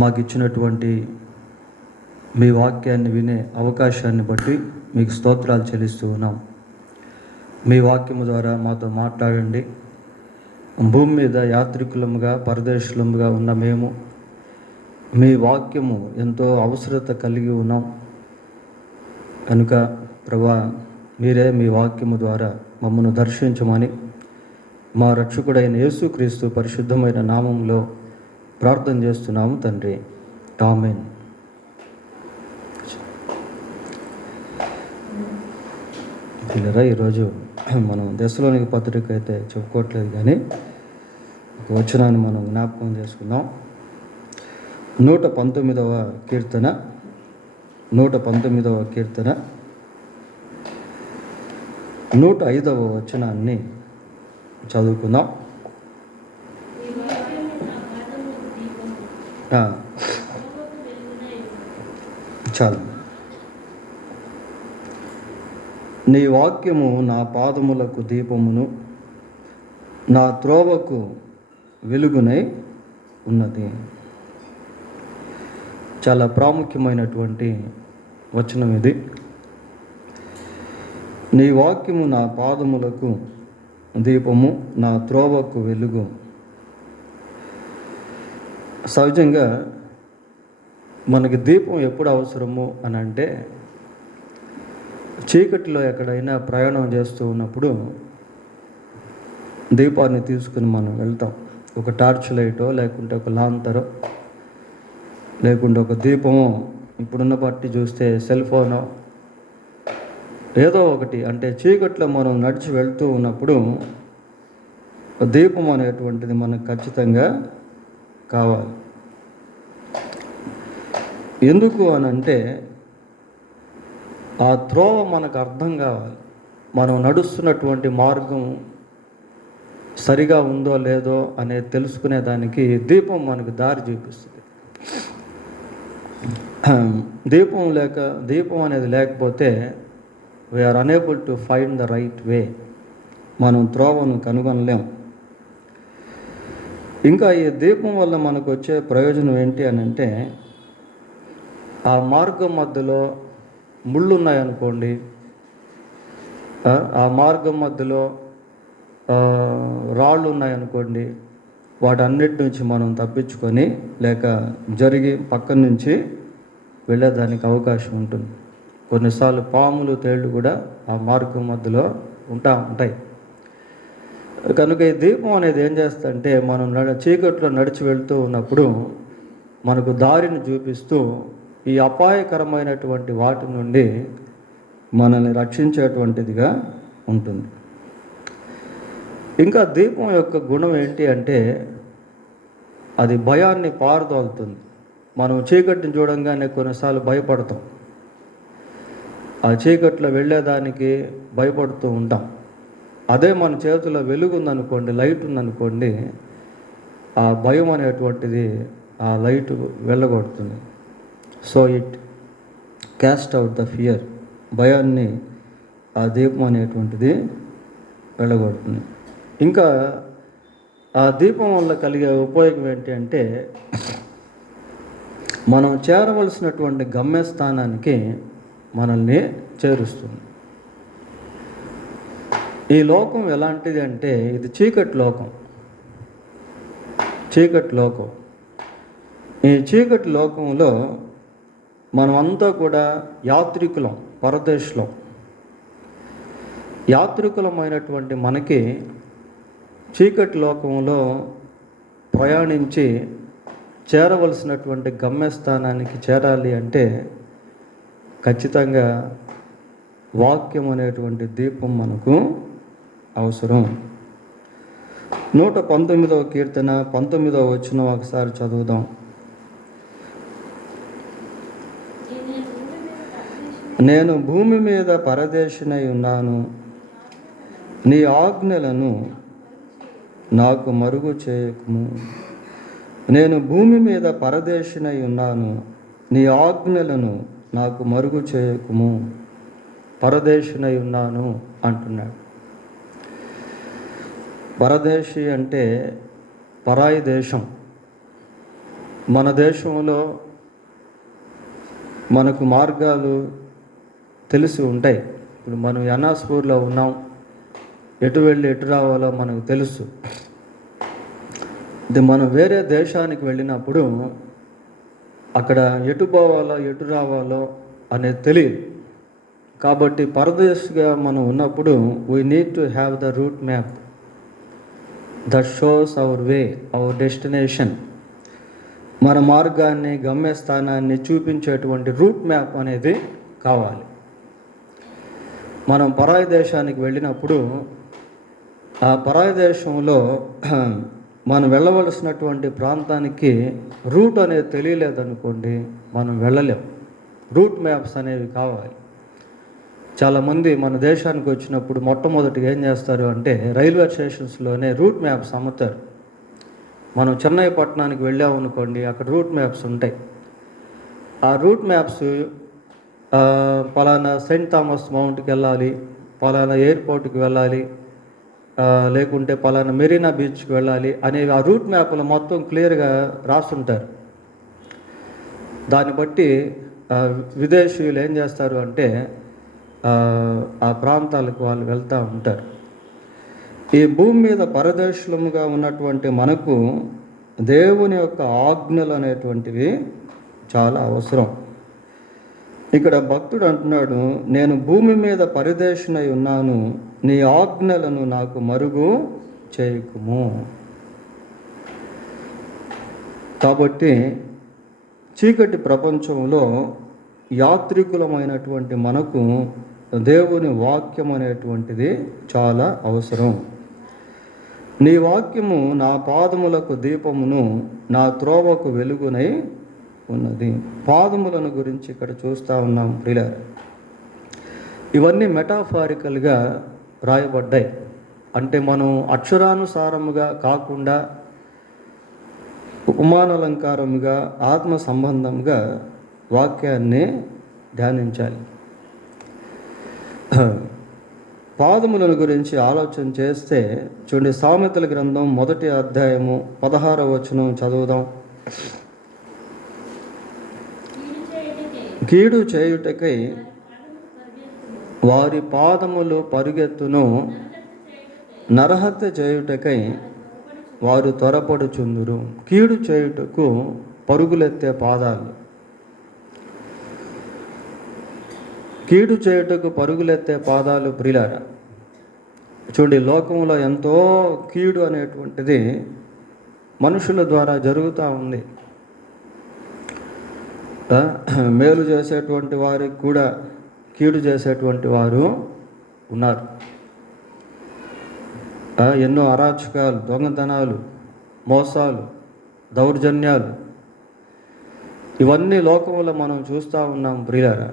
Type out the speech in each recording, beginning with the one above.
మాకు ఇచ్చినటువంటి మీ వాక్యాన్ని వినే అవకాశాన్ని బట్టి మీకు స్తోత్రాలు చెల్లిస్తూ ఉన్నాం. మీ వాక్యము ద్వారా మాతో మాట్లాడండి. భూమి మీద యాత్రికులముగా పరదేశులముగా ఉన్న మేము మీ వాక్యము ఎంతో అవసరత కలిగి ఉన్నాం కనుక ప్రభువా, మీరే మీ వాక్యము ద్వారా మమ్మను దర్శించమని మా రక్షకుడైన యేసుక్రీస్తు పరిశుద్ధమైన నామంలో ప్రార్థన చేస్తున్నాము తండ్రి, ఆమేన్. పిల్లరా, ఈరోజు మనం దశలోనిక పత్రిక అయితే చెప్పుకోవట్లేదు, కానీ ఒక వచనాన్ని మనం జ్ఞాపకం చేసుకుందాం. 119వ కీర్తన 105వ వచనాన్ని చదువుకుందాం. చాలు. నీ వాక్యము నా పాదములకు దీపమును, నా త్రోవకు వెలుగునై ఉన్నది. చాలా ప్రాముఖ్యమైనటువంటి వచనం ఇది. నీ వాక్యము నా పాదములకు దీపము, నా త్రోవకు వెలుగు. సహజంగా మనకి దీపం ఎప్పుడు అవసరము అని అంటే, చీకటిలో ఎక్కడైనా ప్రయాణం చేస్తూ ఉన్నప్పుడు దీపాన్ని తీసుకుని మనం వెళ్తాం. ఒక టార్చ్ లైటో, లేకుంటే ఒక లాంతరో, లేకుంటే ఒక దీపమో, ఇప్పుడున్న బట్టి చూస్తే సెల్ ఫోనో, ఏదో ఒకటి. అంటే చీకట్లో మనం నడిచి వెళ్తూ ఉన్నప్పుడు దీపం అనేటువంటిది మనకు ఖచ్చితంగా కావాలి. ఎందుకు అని అంటే, ఆ త్రోవ మనకు అర్థం కావాలి. మనం నడుస్తున్నటువంటి మార్గం సరిగా ఉందో లేదో అనేది తెలుసుకునేదానికి దీపం మనకు దారి చూపిస్తుంది. దీపం అనేది లేకపోతే we are unable to find the right way. మనం త్రోవను కనుగొనలేం. ఇంకా ఈ దీపం వల్ల మనకు వచ్చే ప్రయోజనం ఏంటి అని అంటే, ఆ మార్గం మధ్యలో ముళ్ళు ఉన్నాయనుకోండి, ఆ మార్గం మధ్యలో రాళ్ళు ఉన్నాయనుకోండి, వాటన్నిటి నుంచి మనం తప్పించుకొని లేక జరిగి పక్కన నుంచి వెళ్ళేదానికి అవకాశం ఉంటుంది. కొన్నిసార్లు పాములు, తేళ్ళు కూడా ఆ మార్గం మధ్యలో ఉంటాయి. కనుక ఈ దీపం అనేది ఏం చేస్తుందంటే, మనం చీకట్లో నడిచి వెళ్తూ ఉన్నప్పుడు మనకు దారిని చూపిస్తూ ఈ అపాయకరమైనటువంటి వాటి నుండి మనల్ని రక్షించేటువంటిదిగా ఉంటుంది. ఇంకా దీపం యొక్క గుణం ఏంటి అంటే, అది భయాన్ని పారదోలుతుంది. మనం చీకటిని చూడంగానే కొన్నిసార్లు భయపడతాం. ఆ చీకట్లో వెళ్ళేదానికి భయపడుతూ ఉంటాం. అదే మన చేతిలో వెలుగు ఉందనుకోండి, లైట్ ఉందనుకోండి, ఆ భయం అనేటువంటిది ఆ లైట్ వెళ్ళగొడుతుంది. So it cast out the fear. భయాన్ని ఆ దీపం అనేటువంటిది వెళ్ళగొడుతుంది. ఇంకా ఆ దీపం వల్ల కలిగే ఉపయోగం ఏంటి అంటే, మనం చేరవలసినటువంటి గమ్యస్థానానికి మనల్ని చేరుస్తుంది. ఈ లోకం ఎలాంటిది అంటే, ఇది చీకటి లోకం. ఈ చీకటి లోకంలో మనమంతా కూడా యాత్రికులం, పరదేశులం. యాత్రికులమైనటువంటి మనకి చీకటి లోకంలో ప్రయాణించి చేరవలసినటువంటి గమ్యస్థానానికి చేరాలి అంటే ఖచ్చితంగా వాక్యం అనేటువంటి దీపం మనకు అవసరం. 119వ కీర్తన 19వ వచనం ఒకసారి చదువుదాం. నేను భూమి మీద పరదేశినై ఉన్నాను, నీ ఆజ్ఞలను నాకు మరుగు చేయకుము. నేను భూమి మీద పరదేశినై ఉన్నాను, నీ ఆజ్ఞలను నాకు మరుగు చేయకుము. పరదేశినై ఉన్నాను అంటున్నాడు. పరదేశి అంటే పరాయి దేశం. మన దేశంలో మనకు మార్గాలు తెలిసి ఉంటాయి. ఇప్పుడు మనం అనాస్పూర్లో ఉన్నాం, ఎటు వెళ్ళి ఎటు రావాలో మనకు తెలుసు. ఇది మనం వేరే దేశానికి వెళ్ళినప్పుడు అక్కడ ఎటు పోవాలో ఎటు రావాలో అనేది తెలియదు. కాబట్టి పరదేశిగా మనం ఉన్నప్పుడు we need to have the route map that shows our way, hour destination. మన మార్గాన్ని, గమ్యస్థానాన్ని చూపించేటువంటి రూట్ మ్యాప్ అనేది కావాలి. మనం పరాయి దేశానికి వెళ్ళినప్పుడు ఆ పరాయి దేశంలో మనం వెళ్ళవలసినటువంటి ప్రాంతానికి రూట్ అనేది తెలియలేదనుకోండి, మనం వెళ్ళలేం. రూట్ మ్యాప్స్ అనేవి కావాలి. చాలామంది మన దేశానికి వచ్చినప్పుడు మొట్టమొదటిగా ఏం చేస్తారు అంటే రైల్వే స్టేషన్స్లోనే రూట్ మ్యాప్స్ అమ్ముతారు. మనం చెన్నై పట్టణానికి వెళ్ళామనుకోండి, అక్కడ రూట్ మ్యాప్స్ ఉంటాయి. ఆ రూట్ మ్యాప్స్ పలానా సెయింట్ థామస్ మౌంట్కి వెళ్ళాలి, పలానా ఎయిర్పోర్ట్కి వెళ్ళాలి, లేకుంటే పలానా మెరీనా బీచ్కి వెళ్ళాలి అనేవి ఆ రూట్ మ్యాప్లో మొత్తం క్లియర్గా రాస్తుంటారు. దాన్ని బట్టి విదేశీయులు ఏం చేస్తారు అంటే ఆ ప్రాంతాలకు వాళ్ళు వెళ్తూ ఉంటారు. ఈ భూమి మీద పరదేశులముగా ఉన్నటువంటి మనకు దేవుని యొక్క ఆజ్ఞలు అనేటువంటివి చాలా అవసరం. ఇక్కడ భక్తుడు అంటున్నాడు, నేను భూమి మీద పరదేశునై ఉన్నాను, నీ ఆజ్ఞలను నాకు మరుగు చేయకుము. కాబట్టి చీకటి ప్రపంచంలో యాత్రికులమైనటువంటి మనకు దేవుని వాక్యం అనేటువంటిది చాలా అవసరం. నీ వాక్యము నా పాదములకు దీపమును, నా త్రోవకు వెలుగునై ఉన్నది. పాదములను గురించి ఇక్కడ చూస్తూ ఉన్నాం ప్రియులారా. ఇవన్నీ మెటాఫారికల్గా రాయబడ్డాయి. అంటే మనం అక్షరానుసారముగా కాకుండా ఉపమానాలంకారముగా, ఆత్మ సంబంధంగా వాక్యాన్ని ధ్యానించాలి. పాదములను గురించి ఆలోచన చేస్తే చూడండి, సామెతల గ్రంథం 1వ అధ్యాయము 16వ వచనం చదువుదాం. కీడు చేయుటకై వారి పాదములు పరుగెత్తును, నరహత్య చేయుటకై వారు త్వరపడుచుందురు. కీడు చేయుటకు పరుగులెత్తే పాదాలు, కీడు చేయుటకు పరుగులెత్తే పాదాలు ప్రియులారా. చూడండి, లోకంలో ఎంతో కీడు అనేటువంటిది మనుషుల ద్వారా జరుగుతూ ఉంది. మేలు చేసేటువంటి వారికి కూడా కీడు చేసేటువంటి వారు ఉన్నారు. ఎన్నో అరాచకాలు, దొంగతనాలు, మోసాలు, దౌర్జన్యాలు ఇవన్నీ లోకంలో మనం చూస్తూ ఉన్నాం ప్రియులారా.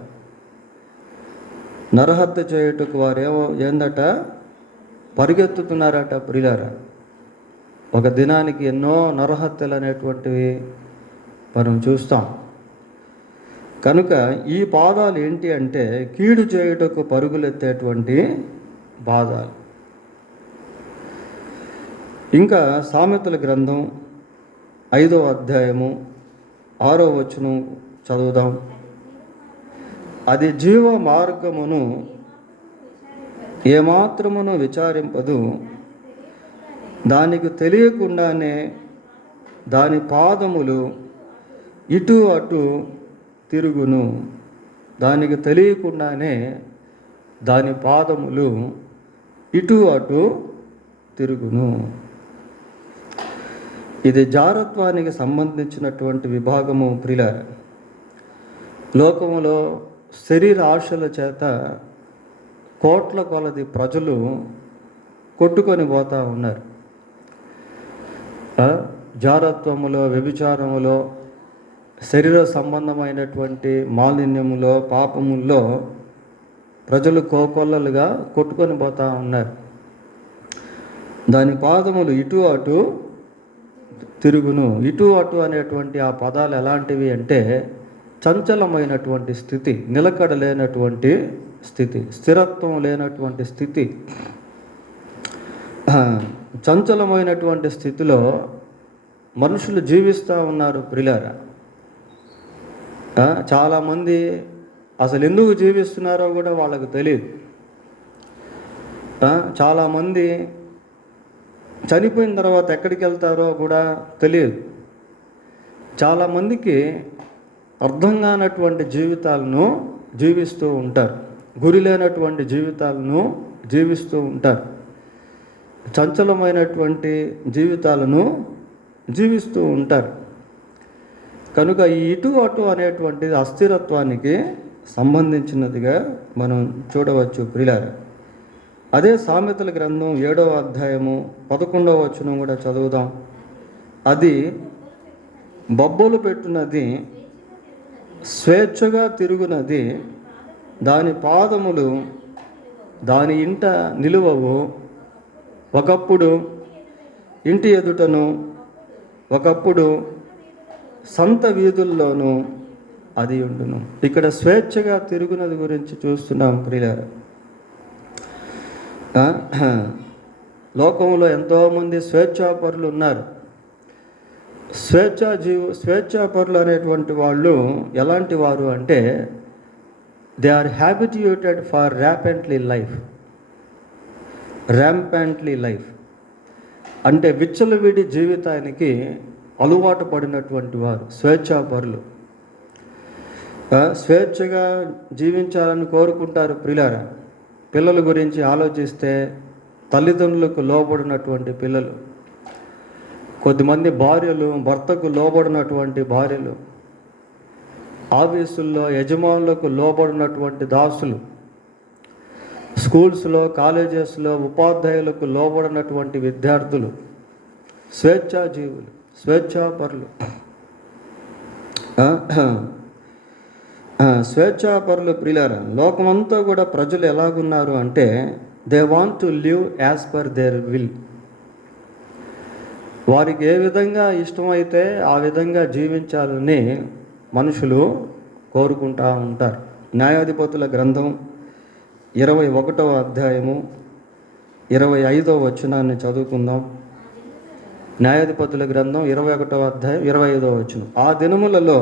నరహత్య చేయుటకు వారు ఏందట పరిగెత్తుతున్నారట ప్రియులారా. ఒక దినానికి ఎన్నో నరహత్యలు అనేటువంటివి మనం చూస్తాం. కనుక ఈ పాదాలు ఏంటి అంటే కీడు చేయుటకు పరుగులెత్తేటువంటి పాదాలు. ఇంకా సామెతల గ్రంథం 5వ అధ్యాయము 6వ వచనం చదువుదాం. అది జీవ మార్గమును ఏమాత్రమును విచారింపదు, దానికి తెలియకుండానే దాని పాదములు ఇటు అటు తిరుగును. దానికి తెలియకుండానే దాని పాదములు ఇటు అటు తిరుగును. ఇది జారత్వానికి సంబంధించినటువంటి విభాగము ప్రియులారా. లోకములో శరీర ఆశల చేత కోట్ల కొలది ప్రజలు కొట్టుకొని పోతూ ఉన్నారు. జారత్వములో, వ్యభిచారములో, శరీర సంబంధమైనటువంటి మాలిన్యములో, పాపముల్లో ప్రజలు కోకొల్లలుగా కొట్టుకొని పోతూ ఉన్నారు. దాని పాదములు ఇటు అటు తిరుగును. ఇటు అటు అనేటువంటి ఆ పదాలు ఎలాంటివి అంటే చంచలమైనటువంటి స్థితి, నిలకడ లేనటువంటి స్థితి, స్థిరత్వం లేనటువంటి స్థితి. చంచలమైనటువంటి స్థితిలో మనుషులు జీవిస్తూ ఉన్నారు ప్రియులారా. చాలామంది అసలు ఎందుకు జీవిస్తున్నారో కూడా వాళ్ళకు తెలియదు. చాలామంది చనిపోయిన తర్వాత ఎక్కడికి వెళ్తారో కూడా తెలియదు. చాలామందికి అర్థం కానటువంటి జీవితాలను జీవిస్తూ ఉంటారు. గురి లేనటువంటి జీవితాలను జీవిస్తూ ఉంటారు. చంచలమైనటువంటి జీవితాలను జీవిస్తూ ఉంటారు. కనుక ఈ ఇటు అటు అనేటువంటిది అస్థిరత్వానికి సంబంధించినదిగా మనం చూడవచ్చు ప్రియులారా. అదే సామెతల గ్రంథం 7వ అధ్యాయము 11వ వచనం కూడా చదువుదాం. అది బొబ్బలు పెట్టునది, స్వేచ్ఛగా తిరుగునది, దాని పాదములు దాని ఇంట నిలువవు, ఒకప్పుడు ఇంటి ఎదుటను ఒకప్పుడు సంత వీధుల్లోనూ అది ఉండును. ఇక్కడ స్వేచ్ఛగా తిరుగునది గురించి చూస్తున్నాం ప్రియులారా. లోకంలో ఎంతోమంది స్వేచ్ఛాపరులు ఉన్నారు. స్వేచ్ఛాపరులు అనేటువంటి వాళ్ళు ఎలాంటి వారు అంటే they are habituated for rampantly life అంటే విచ్చలవిడి జీవితానికి అలవాటు పడినటువంటి వారు స్వేచ్ఛాపరులు. స్వేచ్ఛగా జీవించాలని కోరుకుంటారు ప్రియులారా. పిల్లల గురించి ఆలోచిస్తే తల్లిదండ్రులకు లోబడినటువంటి పిల్లలు, కొద్దిమంది భార్యలు భర్తకు లోబడినటువంటి భార్యలు, ఆఫీసుల్లో యజమానులకు లోబడినటువంటి దాసులు, స్కూల్స్లో కాలేజెస్లో ఉపాధ్యాయులకు లోబడినటువంటి విద్యార్థులు, స్వేచ్ఛాజీవులు, స్వేచ్ఛాపరులు. స్వేచ్ఛాపరులు ప్రియులారా. లోకమంతా కూడా ప్రజలు ఎలాగున్నారు అంటే they want to live as per their will. వారికి ఏ విధంగా ఇష్టమైతే ఆ విధంగా జీవించాలని మనుషులు కోరుకుంటూ ఉంటారు. న్యాయాధిపతుల గ్రంథం 21వ అధ్యాయము 25వ వచనాన్ని చదువుకుందాం. న్యాయాధిపతుల గ్రంథం 21వ అధ్యాయం 25వ వచనం. ఆ దినములలో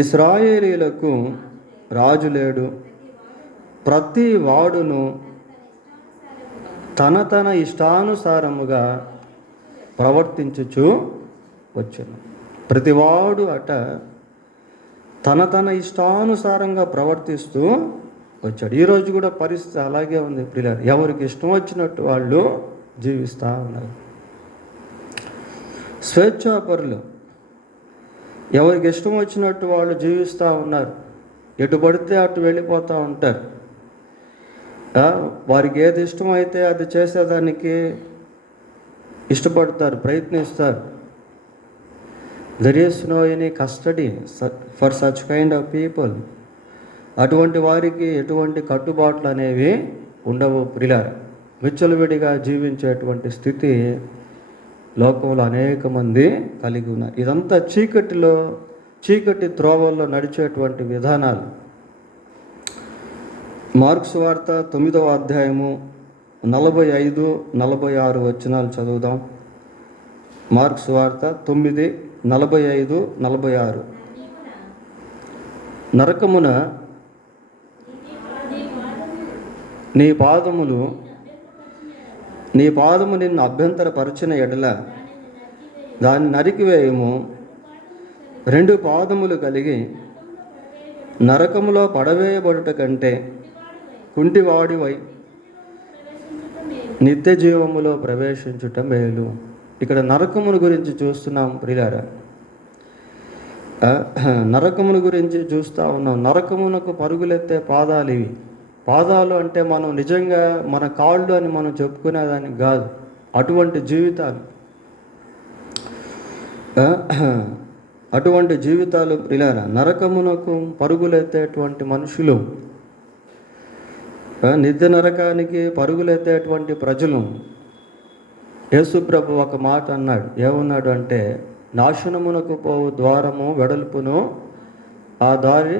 ఇశ్రాయేలీయులకు రాజు లేడు, ప్రతి వాడును తన ఇష్టానుసారముగా ప్రవర్తించుచు వచ్చును. ప్రతివాడు తన ఇష్టానుసారంగా ప్రవర్తిస్తూ వచ్చాడు. ఈరోజు కూడా పరిస్థితి అలాగే ఉంది ప్రియులారా. ఎవరికి ఇష్టం వచ్చినట్టు వాళ్ళు జీవిస్తూ ఉన్నారు. స్వేచ్ఛాపరులు ఎవరికి ఇష్టం వచ్చినట్టు వాళ్ళు జీవిస్తూ ఉన్నారు. ఎటు పడితే అటు వెళ్ళిపోతూ ఉంటారు. వారికి ఏది ఇష్టమైతే అది చేసేదానికి ఇష్టపడతారు, ప్రయత్నిస్తారు. There is no any custody for such kind of people. అటువంటి వారికి ఎటువంటి కట్టుబాట్లు అనేవి ఉండవు ప్రియులారా. విచ్చలవిడిగా జీవించేటువంటి స్థితి లోకంలో అనేక మంది కలిగి ఉన్నారు. ఇదంతా చీకటి త్రోవల్లో నడిచేటువంటి విధానాలు. మార్కు సువార్త 9వ అధ్యాయము 45-46 వచనాలు చదువుదాం. మార్కు సువార్త 9:45-46. నరకమున నీ పాదము నిన్ను అభ్యంతరపరచిన ఎడల దాన్ని నరికివేయము. 2 పాదములు కలిగి నరకములో పడవేయబడుట కంటే కుంటివాడివై నిత్య జీవములో ప్రవేశించుట మేలు. ఇక్కడ నరకమును గురించి చూస్తున్నాం ప్రియులారా. నరకమును గురించి చూస్తూ ఉన్నాం. నరకమునకు పరుగులెత్తే పాదాలు ఇవి. పాదాలు అంటే మనం నిజంగా మన కాళ్ళు అని మనం చెప్పుకునేదానికి కాదు, అటువంటి జీవితాలు. అటువంటి జీవితాలు ప్రియులారా. నరకమునకు పరుగులెత్తేటువంటి మనుషులు, నిత్య నరకానికి పరుగులెత్తేటువంటి ప్రజలు. యేసుప్రభు ఒక మాట అన్నాడు. ఏమన్నాడు అంటే, నాశనమునకు పోవు ద్వారము వెడల్పును, ఆ దారి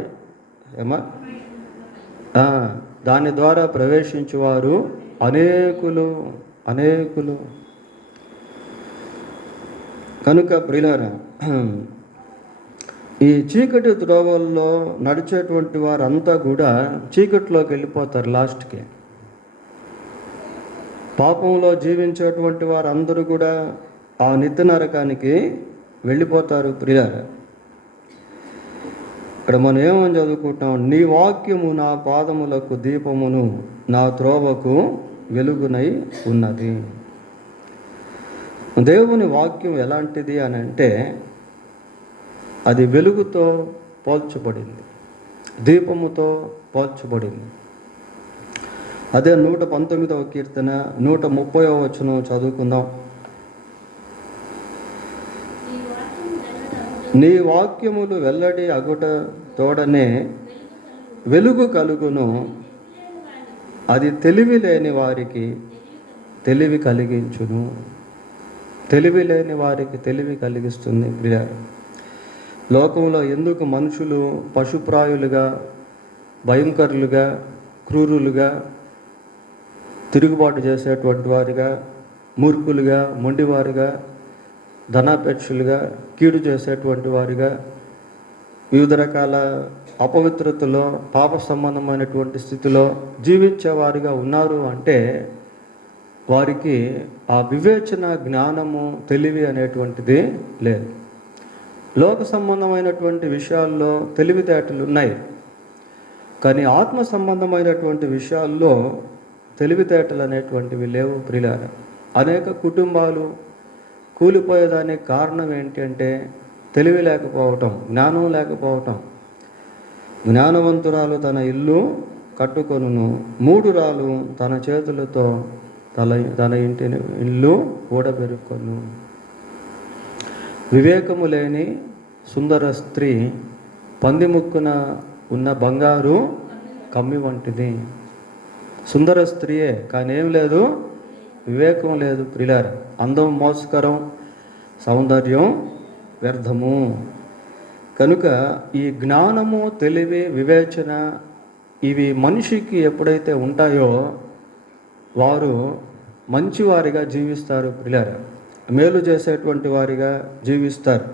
దాని ద్వారా ప్రవేశించువారు అనేకులు. కనుక ప్రియులారా, ఈ చీకటి త్రోవల్లో నడిచేటువంటి వారంతా కూడా చీకటిలోకి వెళ్ళిపోతారు లాస్ట్కి. పాపంలో జీవించేటువంటి వారందరూ కూడా ఆ నిత్య నరకానికి వెళ్ళిపోతారు ప్రియులారా. ఇక్కడ మనం ఏమని చదువుకుంటాం? నీ వాక్యము నా పాదములకు దీపమును, నా త్రోవకు వెలుగునై ఉన్నది. దేవుని వాక్యం ఎలాంటిది అని అంటే అది వెలుగుతో పోల్చబడింది, దీపముతో పోల్చబడింది. అదే 119వ కీర్తన 130వ వచనం చదువుకుందాం. నీ వాక్యములు వెల్లడి అగుట తోడనే వెలుగు కలుగును, అది తెలివి లేని వారికి తెలివి కలిగించును. తెలివి లేని వారికి తెలివి కలిగిస్తుంది ప్రియ. లోకంలో ఎందుకు మనుషులు పశుప్రాయులుగా, భయంకరులుగా, క్రూరులుగా, తిరుగుబాటు చేసేటువంటి వారిగా, మూర్ఖులుగా, మొండివారుగా, ధనాపేక్షలుగా, కీడు చేసేటువంటి వారిగా, వివిధ రకాల అపవిత్రతలో, పాప సంబంధమైనటువంటి స్థితిలో జీవించేవారిగా ఉన్నారు అంటే వారికి ఆ వివేచన, జ్ఞానము, తెలివి అనేటువంటిది లేదు. లోక సంబంధమైనటువంటి విషయాల్లో తెలివితేటలు ఉన్నాయి, కానీ ఆత్మ సంబంధమైనటువంటి విషయాల్లో తెలివితేటలు అనేటువంటివి లేవు ప్రియులారా. అనేక కుటుంబాలు కూలిపోయేదానికి కారణం ఏంటి అంటే తెలివి లేకపోవటం, జ్ఞానం లేకపోవటం. జ్ఞానవంతురాలు తన ఇల్లు కట్టుకొనును, మూఢురాలు తన చేతులతో తన ఇంటిని ఇల్లు ఊడబెరుకొను. వివేకము లేని సుందర స్త్రీ పంది ముక్కున ఉన్న బంగారు కమ్మి వంటిది. సుందర స్త్రీయే, కానీ ఏం లేదు, వివేకం లేదు ప్రియులారా. అందం మోసకరం, సౌందర్యం వ్యర్థము. కనుక ఈ జ్ఞానము, తెలివి, వివేచన ఇవి మనిషికి ఎప్పుడైతే ఉంటాయో వారు మంచివారిగా జీవిస్తారు ప్రియులారా, మేలు చేసేటువంటి వారిగా జీవిస్తారు.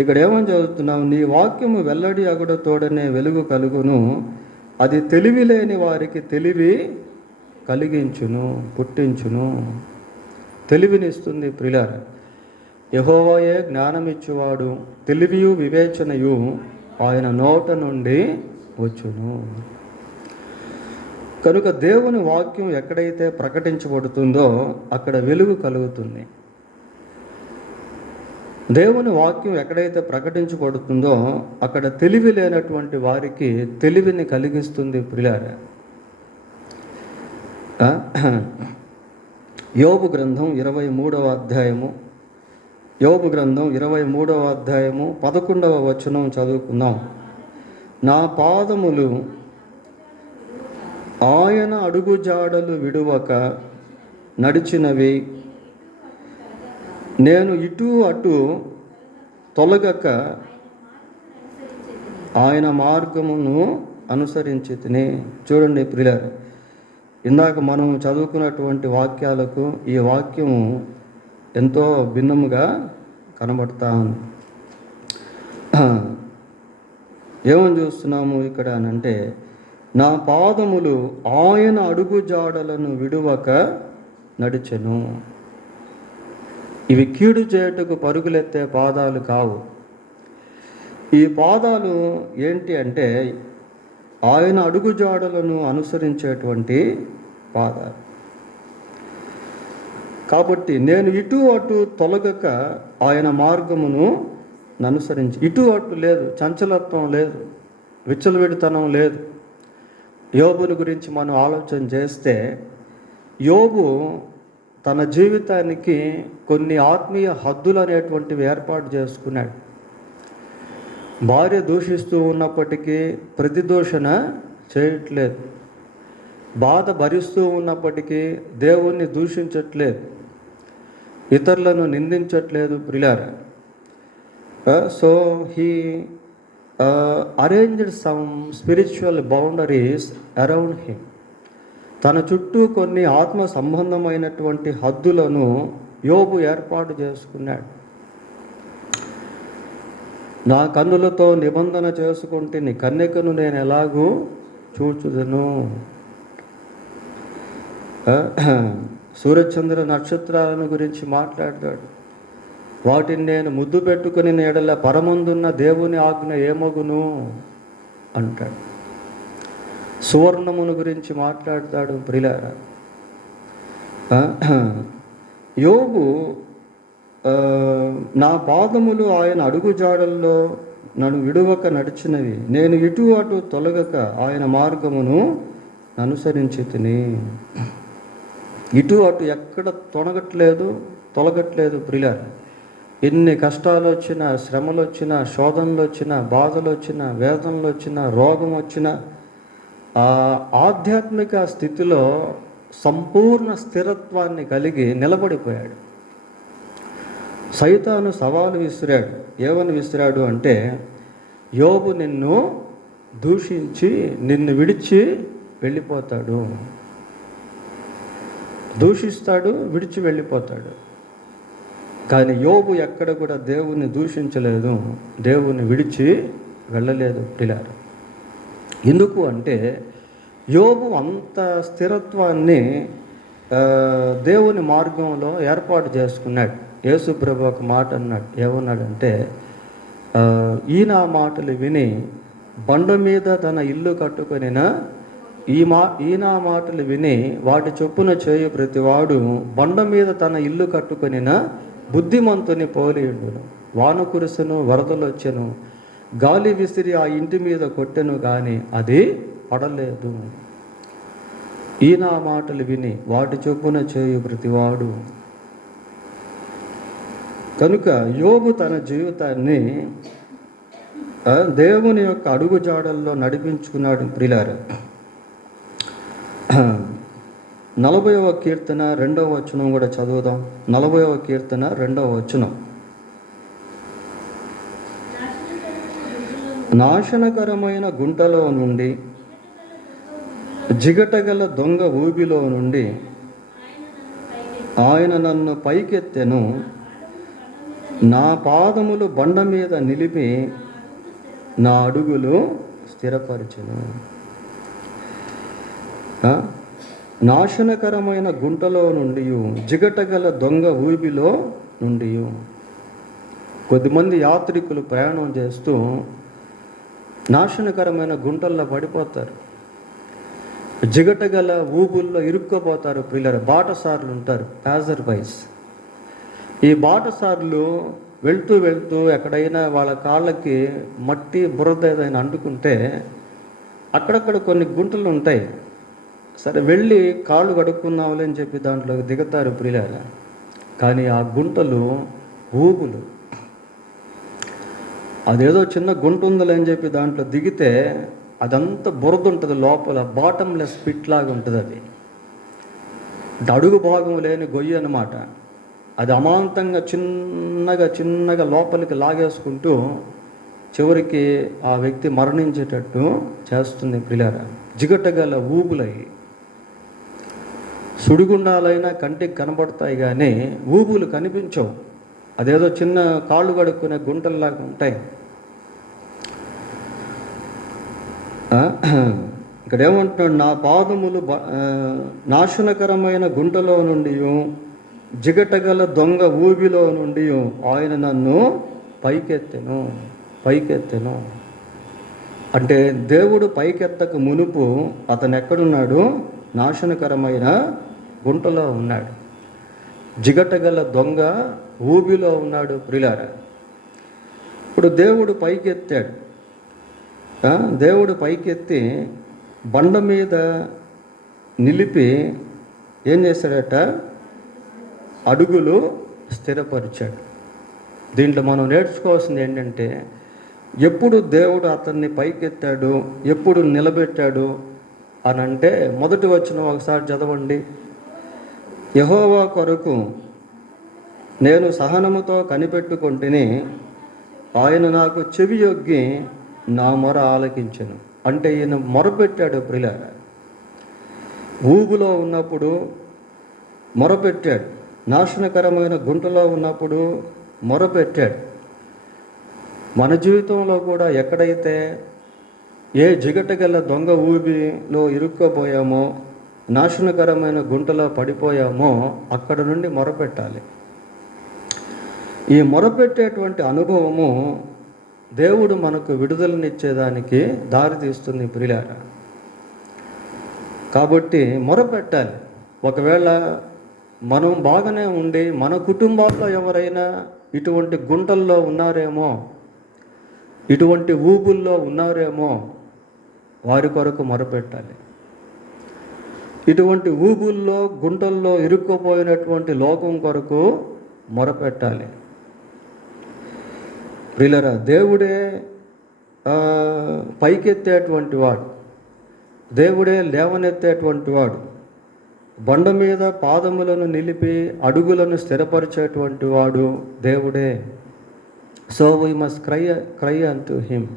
ఇక్కడ ఏమని చదువుతున్నాం? నీ వాక్యము వెల్లడి అగుడ తోడనే వెలుగు కలుగును, అది తెలివి లేని వారికి తెలివి కలిగించును, పుట్టించును. తెలివినిస్తుంది ప్రియులారా. యెహోవాయే జ్ఞానమిచ్చువాడు, తెలివియు వివేచనయు ఆయన నోట నుండి వచ్చును. కనుక దేవుని వాక్యం ఎక్కడైతే ప్రకటించబడుతుందో అక్కడ వెలుగు కలుగుతుంది. దేవుని వాక్యం ఎక్కడైతే ప్రకటించబడుతుందో అక్కడ తెలివి లేనటువంటి వారికి తెలివిని కలిగిస్తుంది ప్రియులారా. యోబు గ్రంథం 23వ అధ్యాయము, యోబు గ్రంథం 23వ అధ్యాయము 11వ వచనం చదువుకుందాం. నా పాదములు ఆయన అడుగుజాడలు విడువక నడిచినవి, నేను ఇటు అటు తొలగక ఆయన మార్గమును అనుసరించి తిని. చూడండి ప్రియులారా, ఇందాక మనం చదువుకున్నటువంటి వాక్యాలకు ఈ వాక్యము ఎంతో భిన్నముగా కనబడతా ఉంది. ఏమని చూస్తున్నాము ఇక్కడ అని అంటే, నా పాదములు ఆయన అడుగు జాడలను విడువక నడిచెను. ఇవి కీడు చేయుటకు పరుగులెత్తే పాదాలు కావు. ఈ పాదాలు ఏంటి అంటే ఆయన అడుగుజాడలను అనుసరించేటువంటి పాదాలు. కాబట్టి నేను ఇటు అటు తొలగక ఆయన మార్గమును అనుసరించి, ఇటు అటు లేదు, చంచలత్వం లేదు, విచ్చలవిడితనం లేదు. యోబుని గురించి మనం ఆలోచన చేస్తే, యోబు తన జీవితానికి కొన్ని ఆత్మీయ హద్దులు అనేటువంటివి ఏర్పాటు చేసుకున్నాడు. భార్య దూషిస్తూ ఉన్నప్పటికీ ప్రతిదూషణ చేయట్లేదు, బాధ భరిస్తూ ఉన్నప్పటికీ దేవుణ్ణి దూషించట్లేదు, ఇతరులను నిందించట్లేదు ప్రియులారా. So he arranged some spiritual boundaries around him. తన చుట్టూ కొన్ని ఆత్మ సంబంధమైనటువంటి హద్దులను యోబు ఏర్పాటు చేసుకున్నాడు. నా కన్నులతో నిబంధన చేసుకుంటే నీ కన్యకను నేను ఎలాగూ చూచుదును. సూర్యచంద్ర నక్షత్రాలను గురించి మాట్లాడతాడు. వాటిని నేను ముద్దు పెట్టుకుని ఎడల పరమందున్న దేవుని ఆజ్ఞ ఏమగును అంటాడు. సువర్ణమును గురించి మాట్లాడతాడు. ప్రియులారా, యోబు నా పాదములు ఆయన అడుగుజాడల్లో నన్ను విడువక నడిచినవి, నేను ఇటు అటు తొలగక ఆయన మార్గమును అనుసరించి తిని. ఇటు అటు ఎక్కడ తొలగట్లేదు ప్రియులారా. ఎన్ని కష్టాలు వచ్చినా, శ్రమలు వచ్చినా, శోధనలు వచ్చినా, బాధలు వచ్చినా, వేదనలు వచ్చినా, రోగం వచ్చినా, ఆ ఆధ్యాత్మిక స్థితిలో సంపూర్ణ స్థిరత్వాన్ని కలిగి నిలబడిపోయాడు. సైతాను సవాలు విసిరాడు. ఏమని విసిరాడు అంటే, యోబు నిన్ను దూషించి నిన్ను విడిచి వెళ్ళిపోతాడు, దూషిస్తాడు, విడిచి వెళ్ళిపోతాడు. కానీ యోబు ఎక్కడ కూడా దేవుణ్ణి దూషించలేదు, దేవుణ్ణి విడిచి వెళ్ళలేదు ప్రియులారా. ఎందుకు అంటే యోబు అంత స్థిరత్వాన్ని దేవుని మార్గంలో ఏర్పాటు చేసుకున్నాడు. యేసు ప్రభు ఒక మాట అన్నాడు. ఏమన్నాడంటే, ఈయన మాటలు విని బండ మీద తన ఇల్లు కట్టుకొనిన ఈయన మాటలు విని వాటి చొప్పున చేయు ప్రతివాడు బండ మీద తన ఇల్లు కట్టుకొనిన బుద్ధిమంతుని పోలియుండును. వాన కురుసెను, వరదలు వచ్చెను, గాలి విసిరి ఆ ఇంటి మీద కొట్టెను, కానీ అది పడలేదు. ఈయన మాటలు విని వాటి చొప్పున చేయు ప్రతివాడు. కనుక యోబు తన జీవితాన్ని దేవుని యొక్క అడుగుజాడల్లో నడిపించుకున్నాడు ప్రియులారా. 40వ కీర్తన 2వ వచనం కూడా చదువుదాం. 40వ కీర్తన 2వ వచనం. నాశనకరమైన గుంటలో నుండి, జిగటగల దొంగ ఊబిలో నుండి ఆయన నన్ను పైకెత్తెను, నా పాదములు బండ మీద నిలిపి నా అడుగులు స్థిరపరచెను. నాశనకరమైన గుంటలో నుండి, జిగటగల దొంగ ఊబిలో నుండి. కొద్దిమంది యాత్రికులు ప్రయాణం చేస్తూ నాశనకరమైన గుంటల్లో పడిపోతారు, జిగటగల ఊబుల్లో ఇరుక్కుపోతారు పిల్లలు. బాటసార్లు ఉంటారు, ప్యాజర్ బైస్. ఈ బాటసార్లు వెళ్తూ వెళ్తూ ఎక్కడైనా వాళ్ళ కాళ్ళకి మట్టి బురద ఏదైనా అంటుకుంటే అక్కడక్కడ కొన్ని గుంటలు ఉంటాయి. సరే వెళ్ళి కాళ్ళు కడుక్కున్నావులే అని చెప్పి దాంట్లోకి దిగుతారు ప్రియులారా. కానీ ఆ గుంటలు ఊబులు. అదేదో చిన్న గుంట ఉందని అని చెప్పి దాంట్లో దిగితే అదంతా బురద ఉంటుంది లోపల, బాటంలెస్ పిట్ లాగా ఉంటుంది. అది అడుగు భాగం లేని గొయ్యి అన్నమాట. అది అమాంతంగా చిన్నగా లోపలికి లాగేసుకుంటూ చివరికి ఆ వ్యక్తి మరణించేటట్టు చేస్తుంది ప్రియులారా. జిగటగల ఊబులై, సుడిగుండాలైనా కంటికి కనబడతాయి కానీ ఊబులు కనిపించవు. అదేదో చిన్న కాళ్ళు కడుక్కునే గుంటల్లాగా ఉంటాయి. ఇక్కడ ఏమంటున్నాడు, నా పాదములు నాశనకరమైన గుంటలో నుండి, జిగటగల దొంగ ఊబిలో నుండి ఆయన నన్ను పైకెత్తెను. అంటే దేవుడు పైకెత్తక మునుపు అతను ఎక్కడున్నాడు? నాశనకరమైన గుంటలో ఉన్నాడు, జిగటగల దొంగ ఊబిలో ఉన్నాడు ప్రియులారా. ఇప్పుడు దేవుడు పైకెత్తాడు. దేవుడు పైకెత్తి బండ మీద నిలిపి ఏం చేశాడట? అడుగులు స్థిరపరిచాడు. దీంట్లో మనం నేర్చుకోవాల్సింది ఏంటంటే, ఎప్పుడు దేవుడు అతన్ని పైకెత్తాడు, ఎప్పుడు నిలబెట్టాడు అని అంటే, మొదటి వచనం ఒకసారి చదవండి. యెహోవా కొరకు నేను సహనముతో కనిపెట్టుకొంటిని, ఆయన నాకు చెవి యొగ్గి నా మొర ఆలకించెను. అంటే ఈయన మొరపెట్టాడు ప్రియులారా. ఊబులో ఉన్నప్పుడు మొరపెట్టాడు, నాశనకరమైన గుంటలో ఉన్నప్పుడు మొరపెట్టాడు. మన జీవితంలో కూడా ఎక్కడైతే ఏ జిగటగల దొంగ ఊబిలో ఇరుక్కోపోయామో, నాశనకరమైన గుంటలో పడిపోయామో అక్కడ నుండి మొరపెట్టాలి. ఈ మొరపెట్టేటువంటి అనుభవము దేవుడు మనకు విడుదలనిచ్చేదానికి దారి తీస్తుంది ప్రియులారా. కాబట్టి మొరపెట్టాలి. ఒకవేళ మనం బాగానే ఉండి మన కుటుంబాల్లో ఎవరైనా ఇటువంటి గుంటల్లో ఉన్నారేమో, ఇటువంటి ఊబుల్లో ఉన్నారేమో, వారి కొరకు మొరపెట్టాలి. ఇటువంటి ఊబుల్లో గుంటల్లో ఇరుక్కుపోయినటువంటి లోకం కొరకు మొరపెట్టాలి. ప్రియులారా, దేవుడే పైకెత్తేటువంటి వాడు, దేవుడే లేవనెత్తేటువంటి వాడు, బండ మీద పాదములను నిలిపి అడుగులను స్థిరపరిచేటువంటి వాడు దేవుడే. So we must cry unto him.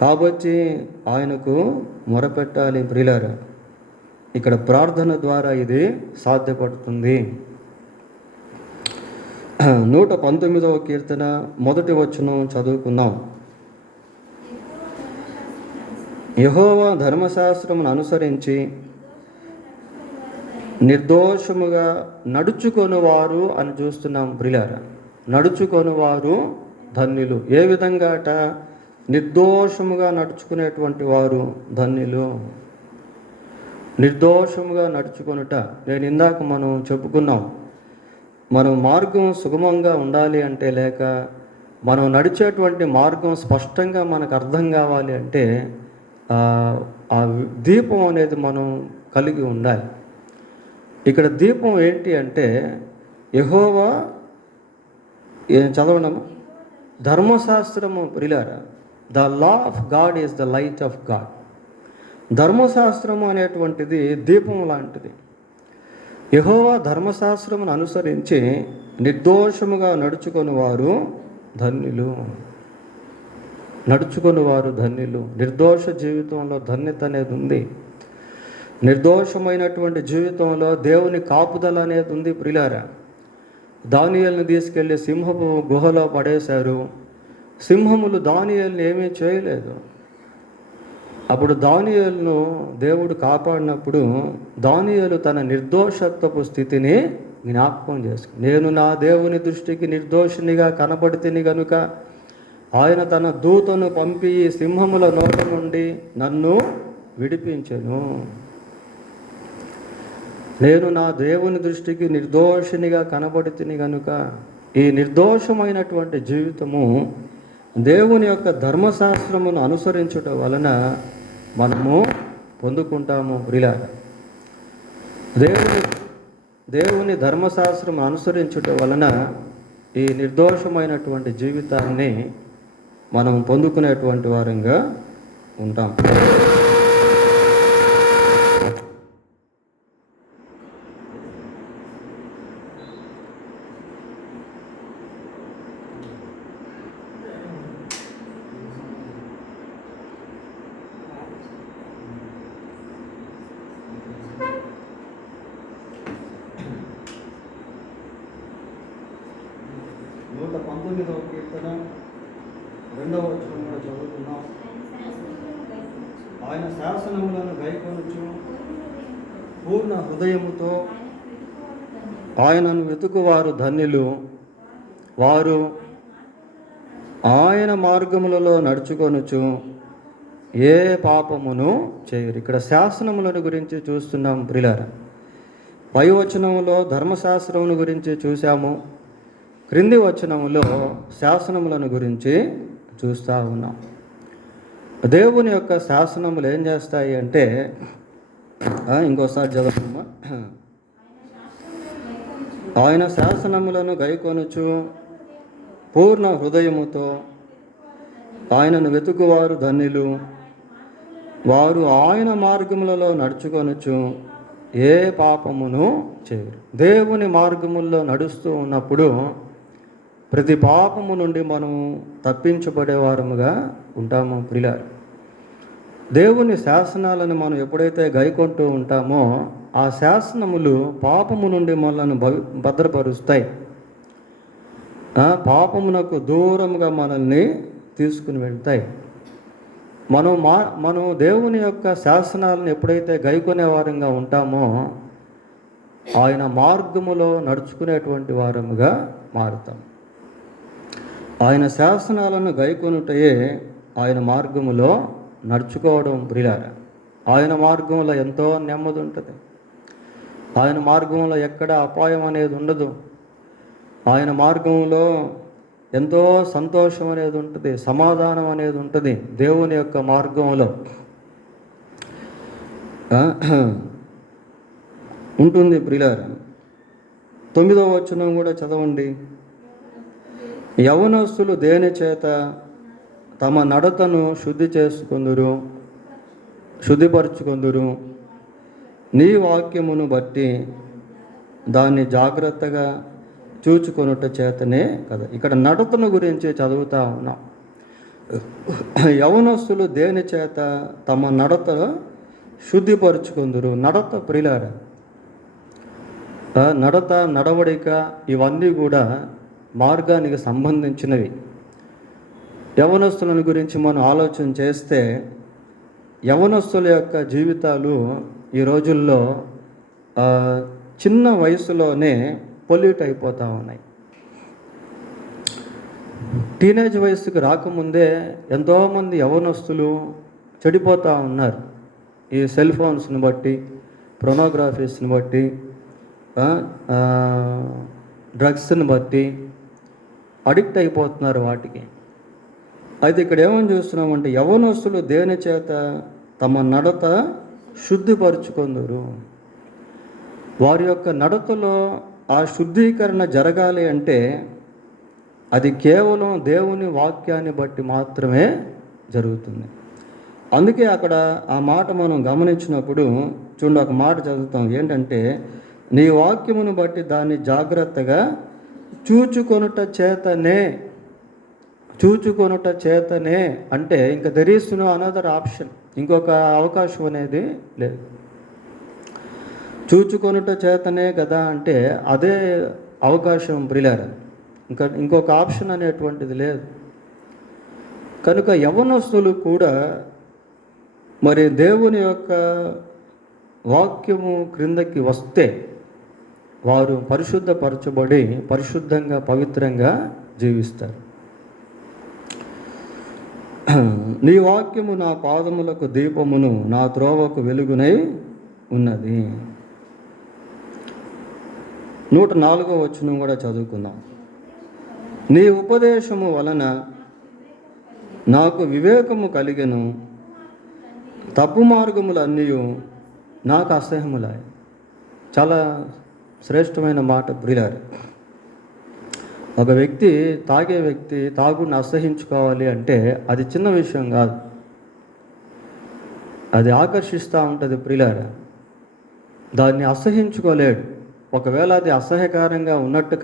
కాబట్టి ఆయనకు మొరపెట్టాలి ప్రియులారా. ఇక్కడ ప్రార్థన ద్వారా ఇది సాధ్యపడుతుంది. 119వ కీర్తన 1వ వచనం చదువుకుందాం. యెహోవా ధర్మశాస్త్రమును అనుసరించి నిర్దోషముగా నడుచుకొనువారు అని చూస్తున్నాం ప్రియులారా. నడుచుకొనువారు ధన్యులు. ఏ విధంగా అట? నిర్దోషముగా నడుచుకునేటువంటి వారు ధన్యులు. నిర్దోషముగా నడుచుకొనుట. నేను ఇందాక మనం చెప్పుకున్నాం, మనం మార్గం సుగమంగా ఉండాలి అంటే, లేక మనం నడిచేటువంటి మార్గం స్పష్టంగా మనకు అర్థం కావాలి అంటే ఆ దీపం అనేది మనం కలిగి ఉండాలి. ఇక్కడ దీపం ఏంటి అంటే యెహోవా చదవడము ధర్మశాస్త్రము ప్రియులారా. The law of God is the light of God. ధర్మశాస్త్రము అనేటువంటిది దీపం లాంటిది. యెహోవా ధర్మశాస్త్రమును అనుసరించి నిర్దోషముగా నడుచుకొని వారు ధన్యులు. నడుచుకొని వారు ధన్యులు. నిర్దోష జీవితంలో ధన్యత అనేది ఉంది. నిర్దోషమైనటువంటి జీవితంలో దేవుని కాపుదల అనేది ఉంది ప్రియులారా. దానియేలును తీసుకెళ్ళి సింహపు గుహలో పడేశారు. సింహములు దానియేలును ఏమీ చేయలేదు. అప్పుడు దానియేలును దేవుడు కాపాడినప్పుడు దానియేలు తన నిర్దోషత్వపు స్థితిని జ్ఞాపకం చేసుకుని, నేను నా దేవుని దృష్టికి నిర్దోషినిగా కనబడితిని గనుక ఆయన తన దూతను పంపి సింహముల నోట నుండి నన్ను విడిపించెను. నేను నా దేవుని దృష్టికి నిర్దోషినిగా కనబడితిని గనుక. ఈ నిర్దోషమైనటువంటి జీవితము దేవుని యొక్క ధర్మశాస్త్రమును అనుసరించుట వలన మనము పొందుకుంటాము ప్రియులారా. దేవుని ధర్మశాస్త్రం అనుసరించుట వలన ఈ నిర్దోషమైనటువంటి జీవితాన్ని మనం పొందుకునేటువంటి వారంగా ఉంటాం. కీర్తన 2వ వచనం కూడా చదువుతున్నాం. ఆయన శాసనములను గైకొనుచు పూర్ణ హృదయముతో ఆయనను వెతుకువారు ధన్యులు. వారు ఆయన మార్గములలో నడుచుకొనుచు ఏ పాపమును చేయరు. ఇక్కడ శాసనములను గురించి చూస్తున్నాం ప్రియులారా. పై వచనములో ధర్మశాస్త్రమును గురించి చూసాము. క్రింది వచనములో శాసనములను గురించి చూస్తూ ఉన్నాం. దేవుని యొక్క శాసనములు ఏం చేస్తాయి అంటే, ఇంకోసారి చదువుతామా. ఆయన శాసనములను గైకొనుచు పూర్ణ హృదయముతో ఆయనను వెతుకువారు ధన్యులు. వారు ఆయన మార్గములలో నడుచుకొనుచు ఏ పాపమును చేయరు. దేవుని మార్గముల్లో నడుస్తూ ఉన్నప్పుడు ప్రతి పాపము నుండి మనం తప్పించబడేవారముగా ఉంటాము ప్రియులారా. దేవుని శాసనాలను మనం ఎప్పుడైతే గైకొంటూ ఉంటామో ఆ శాసనములు పాపము నుండి మనల్ని భద్రపరుస్తాయి. పాపమునకు దూరంగా మనల్ని తీసుకుని వెళ్తాయి. మనం దేవుని యొక్క శాసనాలను ఎప్పుడైతే గైకొనే వారంగా ఉంటామో ఆయన మార్గములో నడుచుకునేటువంటి వారముగా మారుతాం. ఆయన శాసనాలను గైకొనుటయే ఆయన మార్గములో నడుచుకోవడం ప్రియులారా. ఆయన మార్గంలో ఎంతో నెమ్మది ఉంటుంది. ఆయన మార్గంలో ఎక్కడ అపాయం అనేది ఉండదు. ఆయన మార్గంలో ఎంతో సంతోషం అనేది ఉంటుంది, సమాధానం అనేది ఉంటుంది. దేవుని యొక్క మార్గంలో ఉంటుంది ప్రియులారా. 9వ వచనం కూడా చదవండి. యవనస్తులు దేని చేత తమ నడతను శుద్ధిపరచుకొందురు, నీ వాక్యమును బట్టి దాన్ని జాగ్రత్తగా చూచుకొనుట చేతనే కదా. ఇక్కడ నడతను గురించి చదువుతా ఉన్నాం. యవనస్తులు దేని చేత తమ నడత శుద్ధిపరచుకొందురు. నడత ప్రియులారా, నడత, నడవడిక ఇవన్నీ కూడా మార్గానికి సంబంధించినవి. యవనస్తులను గురించి మనం ఆలోచన చేస్తే యవనస్తుల యొక్క జీవితాలు ఈ రోజుల్లో చిన్న వయసులోనే పొల్యూట్ అయిపోతూ ఉన్నాయి. టీనేజ్ వయసుకు రాకముందే ఎంతోమంది యవనస్తులు చెడిపోతూ ఉన్నారు. ఈ సెల్ ఫోన్స్ని బట్టి, ప్రొనోగ్రఫీస్ని బట్టి, డ్రగ్స్ని బట్టి అడిక్ట్ అయిపోతున్నారు వాటికి. అయితే ఇక్కడ ఏమని చూస్తున్నామంటే యవనస్తులు దేని చేత తమ నడత శుద్ధిపరచుకొందురు. వారి యొక్క నడతలో ఆ శుద్ధీకరణ జరగాలి అంటే అది కేవలం దేవుని వాక్యాన్ని బట్టి మాత్రమే జరుగుతుంది. అందుకే అక్కడ ఆ మాట మనం గమనించినప్పుడు చూడండి, ఒక మాట చదువుతాం. ఏంటంటే, నీ వాక్యమును బట్టి దాన్ని జాగ్రత్తగా చూచుకొనుట చేతనే అంటే ఇంకా there is no another option, ఇంకొక అవకాశం అనేది లేదు. చూచుకొనుట చేతనే కదా అంటే అదే అవకాశం ప్రియులారా, ఇంకొక ఆప్షన్ అనేటువంటిది లేదు. కనుక యవనస్తులు కూడా మరి దేవుని యొక్క వాక్యము క్రిందకి వస్తే వారు పరిశుద్ధపరచబడి పరిశుద్ధంగా పవిత్రంగా జీవిస్తారు. నీ వాక్యము నా పాదములకు దీపమును, నా త్రోవకు వెలుగునై ఉన్నది. 104వ వచనం కూడా చదువుకుందాం. నీ ఉపదేశము వలన నాకు వివేకము కలిగెను, తప్పు మార్గములన్నీ నాకు అసహ్యములాయి. చాలా శ్రేష్టమైన మాట ప్రియులారా. ఒక వ్యక్తి తాగుని అసహించుకోవాలి అంటే అది చిన్న విషయం కాదు. అది ఆకర్షిస్తూ ఉంటుంది ప్రియులారా. దాన్ని అసహించుకోలేడు. ఒకవేళ అది అసహ్యకరంగా ఉన్నట్టు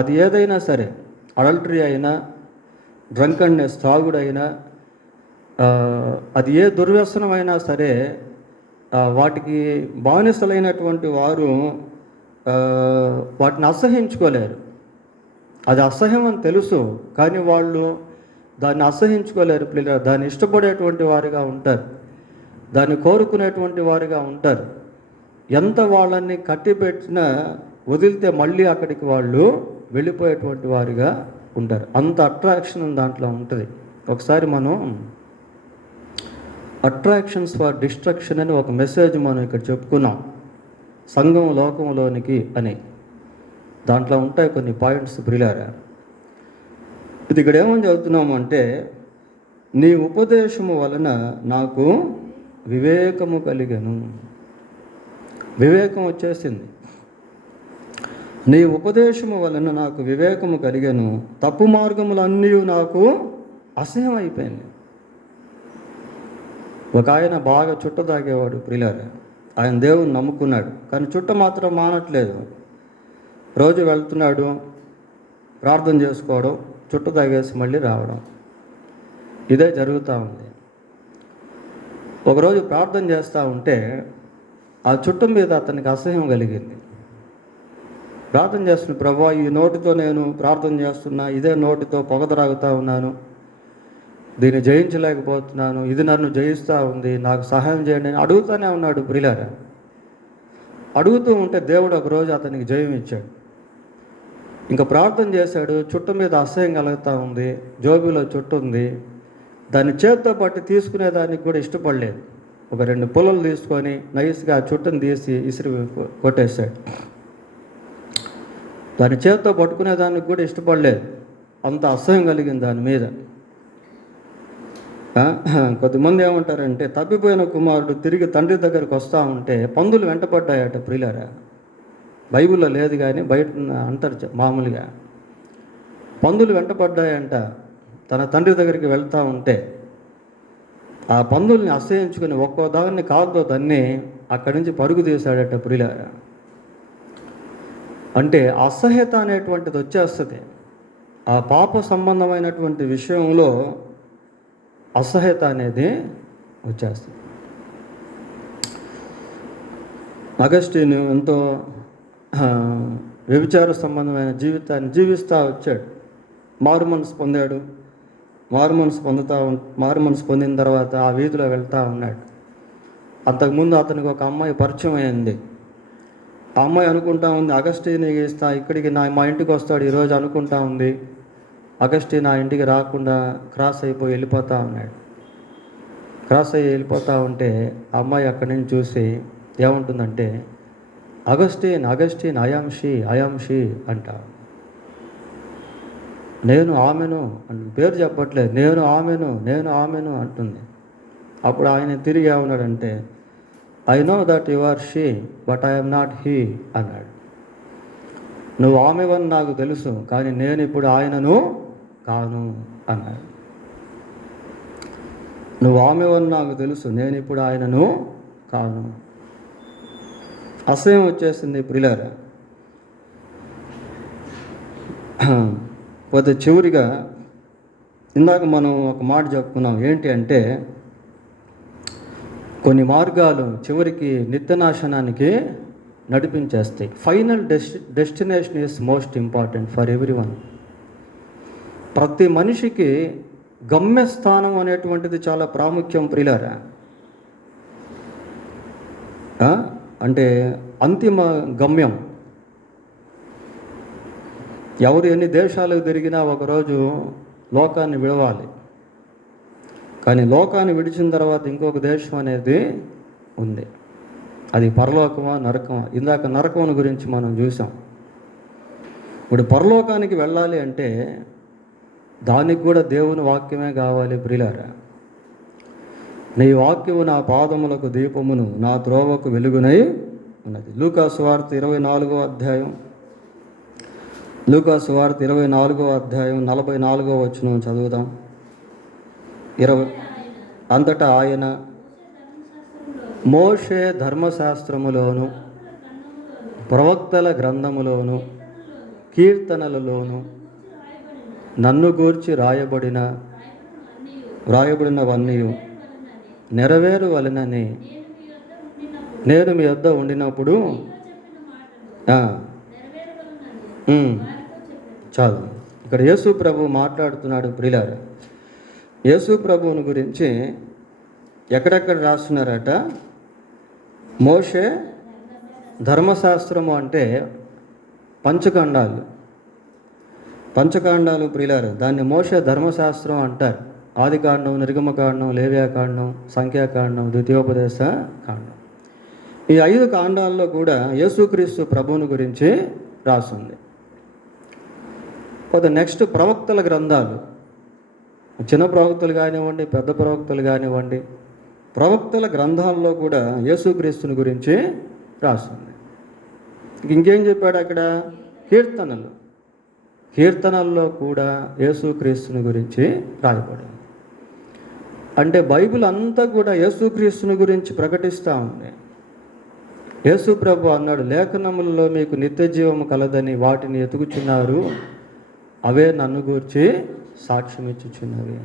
అది ఏదైనా సరే, అడల్టరీ అయినా, డ్రంకన్నెస్, తాగుడైనా, అది ఏ దుర్వ్యసనమైనా సరే వాటికి బానిసలైనటువంటి వారు వాటిని అసహించుకోలేరు. అది అసహ్యం అని తెలుసు, కానీ వాళ్ళు దాన్ని అసహించుకోలేరు పిల్లలు. దాన్ని ఇష్టపడేటువంటి వారిగా ఉంటారు, దాన్ని కోరుకునేటువంటి వారిగా ఉంటారు. ఎంత వాళ్ళని కట్టిపెట్టినా వదిలితే మళ్ళీ అక్కడికి వాళ్ళు వెళ్ళిపోయేటువంటి వారిగా ఉంటారు. అంత అట్రాక్షన్ దాంట్లో ఉంటుంది. ఒకసారి మనం అట్రాక్షన్స్ ఫర్ డిస్ట్రక్షన్ అని ఒక మెసేజ్ మనం ఇక్కడ చెప్పుకున్నాం, సంఘం లోకంలోనికి అని. దాంట్లో ఉంటాయి కొన్ని పాయింట్స్ ప్రియులారా. ఇది ఇక్కడ ఏమని చదువుతున్నాము అంటే, నీ ఉపదేశము వలన నాకు వివేకము కలిగెను. వివేకం వచ్చేసింది. నీ ఉపదేశము వలన నాకు వివేకము కలిగెను, తప్పు మార్గములన్నీ నాకు అసహ్యం అయిపోయింది. ఒక ఆయన బాగా చుట్ట తాగేవాడు ప్రియులారా. ఆయన దేవుని నమ్ముకున్నాడు, కానీ చుట్ట మాత్రం మానట్లేదు. రోజు వెళ్తున్నాడు, ప్రార్థన చేసుకోవడం, చుట్ట తాగేసి మళ్ళీ రావడం, ఇదే జరుగుతూ ఉంది. ఒకరోజు ప్రార్థన చేస్తూ ఉంటే ఆ చుట్టం మీద అతనికి అసహ్యం కలిగింది. ప్రార్థన చేస్తున్నా, ప్రభువా ఈ నోటితో నేను ప్రార్థన చేస్తున్నా, ఇదే నోటితో పొగ త్రాగుతూ ఉన్నాను, దీన్ని జయించలేకపోతున్నాను, ఇది నన్ను జయిస్తూ ఉంది, నాకు సహాయం చేయండి అని అడుగుతూనే ఉన్నాడు ప్రియులారా. అడుగుతూ ఉంటే దేవుడు ఒకరోజు అతనికి జయం ఇచ్చాడు. ఇంకా ప్రార్థన చేశాడు, చుట్ట మీద అసహ్యం కలుగుతూ ఉంది, జోబిలో చుట్టు ఉంది, దాన్ని చేత్తో పట్టి తీసుకునేదానికి కూడా ఇష్టపడలేదు. ఒక 2 పుల్లలు తీసుకొని నైస్గా ఆ చుట్టను తీసి ఇసిరి కొట్టేశాడు. దాన్ని చేత్తో పట్టుకునేదానికి కూడా ఇష్టపడలేదు, అంత అసహ్యం కలిగింది దాని మీద. కొద్దిమంది ఏమంటారంటే, తప్పిపోయిన కుమారుడు తిరిగి తండ్రి దగ్గరికి వస్తూ ఉంటే పందులు వెంటపడ్డాయట ప్రియులారా. బైబిల్లో లేదు కానీ బయట అంటారు మామూలుగా, పందులు వెంటపడ్డాయంట. తన తండ్రి దగ్గరికి వెళ్తూ ఉంటే ఆ పందుల్ని అసహ్యించుకుని ఒక్కో దాన్ని కాలుతో తన్ని అక్కడి నుంచి పరుగు తీశాడట ప్రియులారా. అంటే అసహ్యత అనేటువంటిది వచ్చేస్తుంది. ఆ పాప సంబంధమైనటువంటి విషయంలో అసహ్యత అనేది వచ్చేస్తుంది. అగస్టిన్ ఎంతో వ్యభిచార సంబంధమైన జీవితాన్ని జీవిస్తూ వచ్చాడు. మారు మనసు పొందిన తర్వాత ఆ వీధిలో వెళ్తూ ఉన్నాడు. అంతకుముందు అతనికి ఒక అమ్మాయి పరిచయం అయింది. ఆ అమ్మాయి అనుకుంటా ఉంది, అగస్టిన్ ఇక్కడికి మా ఇంటికి వస్తాడు ఈరోజు అనుకుంటా ఉంది. అగస్టిన్ నా ఇంటికి రాకుండా క్రాస్ అయిపోయి వెళ్ళిపోతూ ఉన్నాడు. క్రాస్ అయ్యి వెళ్ళిపోతూ ఉంటే ఆ అమ్మాయి అక్కడి నుంచి చూసి ఏముంటుందంటే, అగస్టిన్ ఐయామ్ షీ అంట. నేను ఆమెను పేరు చెప్పట్లేదు, నేను ఆమెను అంటుంది. అప్పుడు ఆయన తిరిగి ఏమన్నాడంటే, I know that you or she but I'm not he అన్నాడు. నువ్వు ఆమెవని నాకు తెలుసు, కానీ నేను ఇప్పుడు ఆయనను కాను అన్నాడు. నువ్వు ఆమెవని నాకు తెలుసు, నేను ఇప్పుడు ఆయనను కాను. అసహ్యం వచ్చేసింది ప్రియులారా. పోతే చివరిగా ఇందాక మనం ఒక మాట చెప్పుకున్నాం, ఏంటి అంటే కొన్ని మార్గాలు చివరికి నిత్యనాశనానికి నడిపించేస్తాయి. Final destination is most important for everyone. ప్రతి మనిషికి గమ్యస్థానం అనేటువంటిది చాలా ప్రాముఖ్యం ప్రియులారా. అంటే అంతిమ గమ్యం. ఎవరు ఎన్ని దేశాలకు తిరిగినా ఒకరోజు లోకాన్ని విడవాలి. కానీ లోకాన్ని విడిచిన తర్వాత ఇంకొక దేశం అనేది ఉంది. అది పరలోకమా నరకమా? ఇందాక నరకం గురించి మనం చూసాం. ఇప్పుడు పరలోకానికి వెళ్ళాలి అంటే దానికి కూడా దేవుని వాక్యమే కావాలి ప్రియులారా. నీ వాక్యము నా పాదములకు దీపమును, నా త్రోవకు వెలుగునై ఉన్నది. లూకా సువార్త 24వ అధ్యాయం 44వ వచనం చదువుదాం. అంతటా ఆయన మోషే ధర్మశాస్త్రములోను ప్రవక్తల గ్రంథములోను కీర్తనలలోను నన్ను గూర్చి రాయబడినవన్నీ నెరవేరువలెనని నేను మీ వద్ద ఉండినప్పుడు చాలు. ఇక్కడ యేసు ప్రభు మాట్లాడుతున్నాడు ప్రియులారా. యేసు ప్రభువుని గురించి ఎక్కడెక్కడ రాస్తున్నారట? మోషే ధర్మశాస్త్రము అంటే పంచకాండాలు ప్రియులారు. దాన్ని మోషే ధర్మశాస్త్రం అంటారు. ఆదికాండం, నిర్గమకాండం, లేవ్యాకాండం, సంఖ్యాకాండం, ద్వితీయోపదేశ కాండం. ఈ 5 కాండాల్లో కూడా యేసుక్రీస్తు ప్రభువుని గురించి రాస్తుంది. నెక్స్ట్ ప్రవక్తల గ్రంథాలు, చిన్న ప్రవక్తలు కానివ్వండి, పెద్ద ప్రవక్తలు కానివ్వండి, ప్రవక్తల గ్రంథాల్లో కూడా యేసుక్రీస్తుని గురించి రాస్తుంది. ఇంకేం చెప్పాడు అక్కడ? కీర్తనల్లో కూడా యేసుక్రీస్తుని గురించి రాయబడింది. అంటే బైబిల్ అంతా కూడా యేసుక్రీస్తుని గురించి ప్రకటిస్తూ ఉంది. యేసు ప్రభు అన్నాడు, లేఖనములలో మీకు నిత్య జీవము కలదని వాటిని ఎతుకుచున్నారు, అవే నన్ను గూర్చి సాక్ష్యం ఇచ్చుచున్నవి.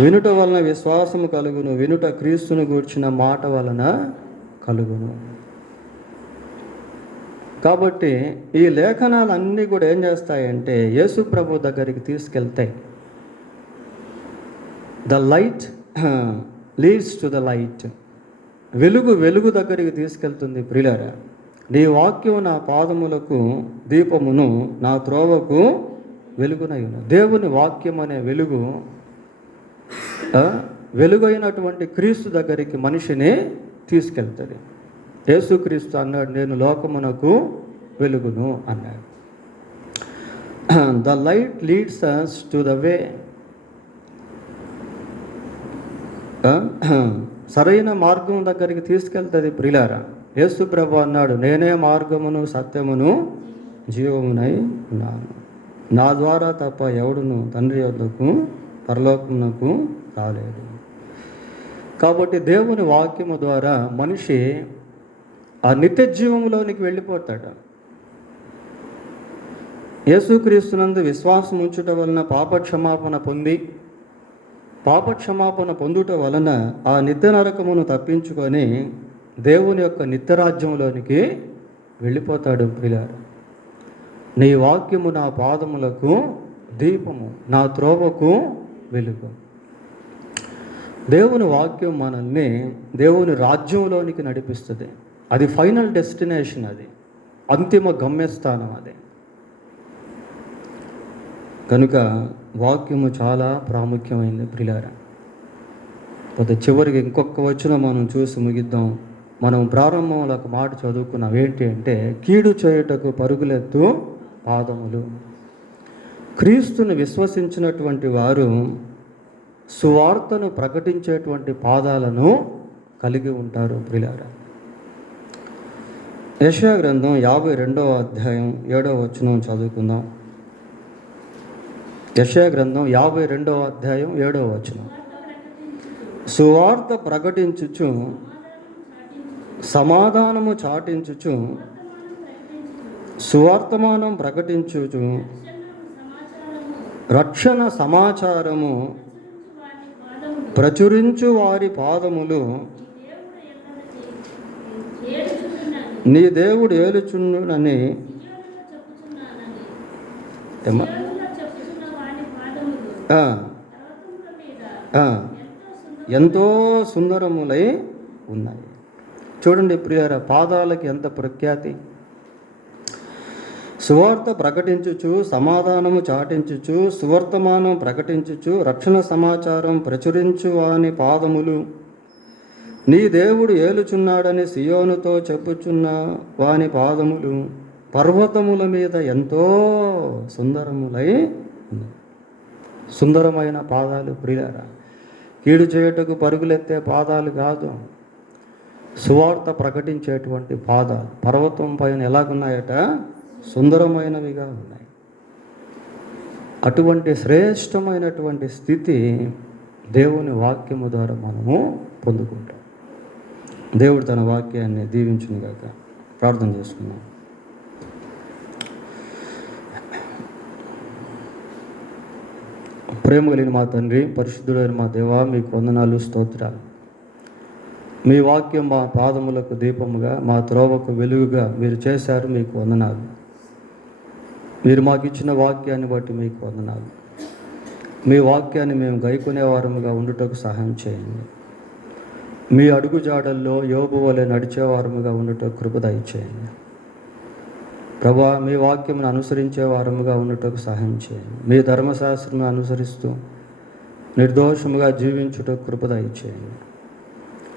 వినుట వలన విశ్వాసము కలుగును, వినుట క్రీస్తును గూర్చిన మాట వలన కలుగును. కాబట్టి ఈ లేఖనాలన్నీ కూడా ఏం చేస్తాయంటే యేసు ప్రభు దగ్గరికి తీసుకెళ్తాయి. The light leads to the light. వెలుగు దగ్గరికి తీసుకెళ్తుంది. ప్రియులారా, నీ వాక్యం నా పాదములకు దీపమును, నా త్రోవకు వెలుగునయును. దేవుని వాక్యం అనే వెలుగైనటువంటి క్రీస్తు దగ్గరికి మనిషిని తీసుకెళ్తుంది. యేసుక్రీస్తు అన్నాడు, నేను లోకమునకు వెలుగును అన్నాడు. The light leads us to the way. సరైన మార్గం దగ్గరికి తీసుకెళ్తుంది. ప్రియులారా, యేసు ప్రభు అన్నాడు, నేనే మార్గమును సత్యమును జీవమునై ఉన్నాను. నా ద్వారా తప్ప ఎవడును తండ్రి యొద్దకు పరలోకమునకు రాలేదు. కాబట్టి దేవుని వాక్యము ద్వారా మనిషి ఆ నిత్య జీవంలోనికి వెళ్ళిపోతాడు. యేసుక్రీస్తునందు విశ్వాసం ఉంచుట వలన పాపక్షమాపణ పొందుట వలన ఆ నిత్య నరకమును తప్పించుకొని దేవుని యొక్క నిత్యరాజ్యంలోనికి వెళ్ళిపోతాడు. ప్రియులారా, నీ వాక్యము నా పాదములకు దీపము, నా త్రోవకు వెలుగు. దేవుని వాక్యం మనల్ని దేవుని రాజ్యంలోనికి నడిపిస్తుంది. అది ఫైనల్ డెస్టినేషన్, అది అంతిమ గమ్యస్థానం. అది కనుక వాక్యము చాలా ప్రాముఖ్యమైనది. ప్రియులారా, పోతే చివరికి ఇంకొక వచనం మనం చూసి ముగిద్దాం. మనం ప్రారంభంలో ఒక మాట చదువుకున్నాం. ఏంటి అంటే, కీడు చేయుటకు పరుగులెత్తు పాదములు. క్రీస్తుని విశ్వసించినటువంటి వారు సువార్తను ప్రకటించేటువంటి పాదాలను కలిగి ఉంటారు. ప్రియులారా, యెషయా గ్రంథం 52వ అధ్యాయం 7వ వచనం చదువుకుందాం. యెషయా గ్రంథం 52వ అధ్యాయం 7వ వచనం. సువార్త ప్రకటించుచు, సమాధానము చాటించుచు, సువర్తమానం ప్రకటించుచు, రక్షణ సమాచారము ప్రచురించు వారి పాదములు నీ దేవుడు ఏలుచున్నని ఎంతో సుందరములై ఉన్నాయి. చూడండి ప్రియులారా, పాదాలకి ఎంత ప్రఖ్యాతి. సువార్త ప్రకటించుచు, సమాధానము చాటించుచు, సువర్తమానం ప్రకటించుచు, రక్షణ సమాచారం ప్రచురించు వాని పాదములు నీ దేవుడు ఏలుచున్నాడని సియోనుతో చెప్పుచున్న వాని పాదములు పర్వతముల మీద ఎంతో సుందరములై. సుందరమైన పాదాలు ప్రియులారా, కీడు చేయుటకు పరుగులెత్తే పాదాలు కాదు, సువార్త ప్రకటించేటువంటి పాదాలు పర్వతం పైన ఎలాగున్నాయట, సుందరమైనవిగా ఉన్నాయి. అటువంటి శ్రేష్టమైనటువంటి స్థితి దేవుని వాక్యము ద్వారా మనము పొందుకుంటాం. దేవుడు తన వాక్యాన్ని దీవించునుగాక. ప్రార్థన చేసుకుందాం. ప్రేమ కలిగిన మా తండ్రి, పరిశుద్ధుడైన మా దేవా, మీకు వందనాలు, స్తోత్రాలు. మీ వాక్యం మా పాదములకు దీపముగా, మా త్రోవకు వెలుగుగా మీరు చేశారు. మీకు వందనాలు. మీరు మాకు ఇచ్చిన వాక్యాన్ని బట్టి మీకు వందనాలు. మీ వాక్యాన్ని మేము గైకొనేవారముగా ఉండుటకు సహాయం చేయండి. మీ అడుగు జాడల్లో యోబు వలె నడిచేవారముగా ఉండుటకు కృప దయచేయండి. ప్రభా, మీ వాక్యమును అనుసరించే వారముగా ఉండుటకు సహాయం చేయండి. మీ ధర్మశాస్త్రమును అనుసరిస్తూ నిర్దోషముగా జీవించుటకు కృప దయచేయండి.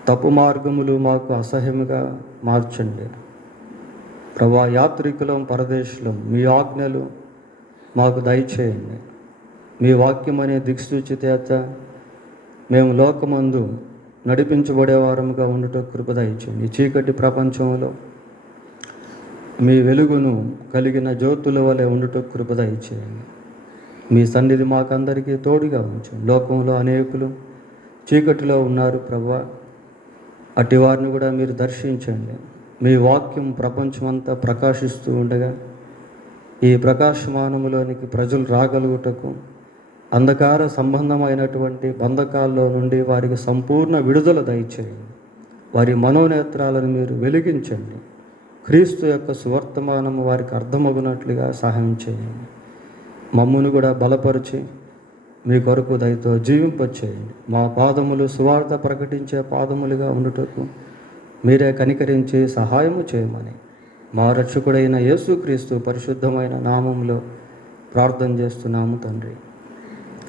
తప్పు మార్గములు మాకు అసహ్యముగా మార్చండి. ప్రభా, యాత్రికులం, పరదేశులం, మీ ఆజ్ఞలు మాకు దయచేయండి. మీ వాక్యం అనే దిక్సూచి చేత మేము లోకమందు నడిపించబడేవారముగా ఉండుటకు కృప దయచేయండి. చీకటి ప్రపంచంలో మీ వెలుగును కలిగిన జ్యోతుల వలె ఉండుటకు కృప దయచేయండి. మీ సన్నిధి మాకందరికీ తోడుగా ఉంచండి. లోకంలో అనేకులు చీకటిలో ఉన్నారు ప్రభా, అట్టి వారిని కూడా మీరు దర్శించండి. మీ వాక్యం ప్రపంచమంతా ప్రకాశిస్తూ ఉండగా ఈ ప్రకాశమానములోనికి ప్రజలు రాగలుగుటకు, అంధకార సంబంధమైనటువంటి బంధకాల్లో నుండి వారికి సంపూర్ణ విడుదల దయచేయండి. వారి మనోనేత్రాలను మీరు వెలిగించండి. క్రీస్తు యొక్క సువర్తమానము వారికి అర్థమగునట్లుగా సహాయం చేయండి. మమ్మును కూడా బలపరిచి మీ కొరకు దయతో జీవింపచేయండి. మా పాదములు సువార్త ప్రకటించే పాదములుగా ఉండుటకు మీరే కనికరించి సహాయము చేయమని మా రక్షకుడైన యేసుక్రీస్తు పరిశుద్ధమైన నామములో ప్రార్థన చేస్తున్నాము తండ్రి.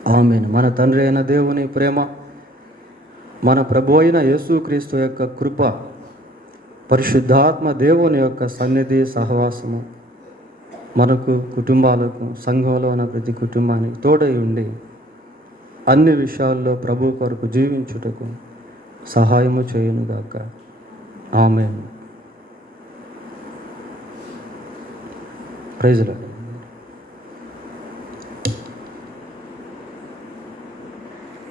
ఆమేన్. మన తండ్రి అయిన దేవుని ప్రేమ, మన ప్రభు అయిన యేసుక్రీస్తు యొక్క కృప, పరిశుద్ధాత్మ దేవుని యొక్క సన్నిధి సహవాసము మనకు, కుటుంబాలకు, సంఘంలో ఉన్న ప్రతి కుటుంబానికి తోడై ఉండి అన్ని విషయాల్లో ప్రభు కొరకు జీవించుటకు సహాయము చేయునుగాక. ఆమేన్. Praise lord.